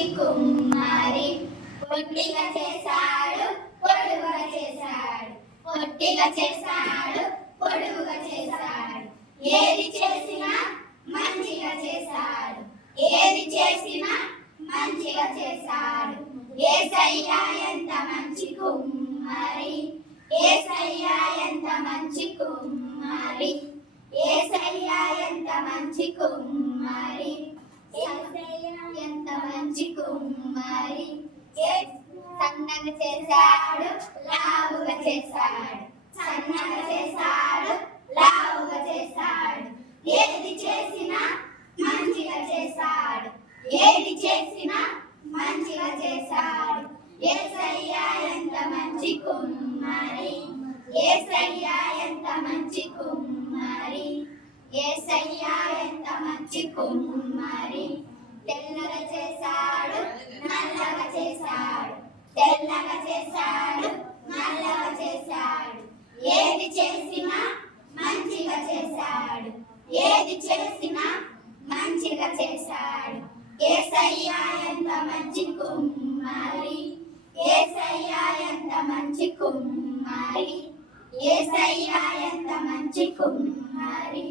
మంచి కుమ్మరి. పొట్టిగా చేశాడు పొడుగుగా చేశాడు, పొట్టిగా చేశాడు పొడుగుగా చేశాడు, ఏది చేసినా మంచిగా చేశాడు, ఏది చేసినా మంచిగా చేశాడు. యేసయ్య ఎంత మంచి కుమ్మరి, యేసయ్య ఎంత మంచి కుమ్మరి, యేసయ్య ఎంత మంచి కుమ్మరి, యేసయ్య ఎంత మంచి కుమ్మరి. సన్నగా చేశాడు లావుగా చేశాడు, సన్నగా చేశాడు లావుగా చేశాడు, ఏది చేసినా మంచిగా చేశాడు, ఏది చేసినా మంచిగా చేశాడు. యేసయ్య ఎంత మంచి కుమ్మరి, యేసయ్య ఎంత మంచి కుమ్మరి, యేసయ్య ఎంత మంచి కుమ్మరి. తెల్లగా చేశాడు నల్లగా చేశాడు, తెల్లగా చేశాడు నల్లగా చేశాడు, ఏది చేసినా మంచిగా చేశాడు, ఏది చేసినా మంచిగా చేశాడు. యేసయ్య ఎంత మంచి కుమ్మరి, యేసయ్య ఎంత మంచి కుమ్మరి, యేసయ్య ఎంత మంచి కుమ్మరి.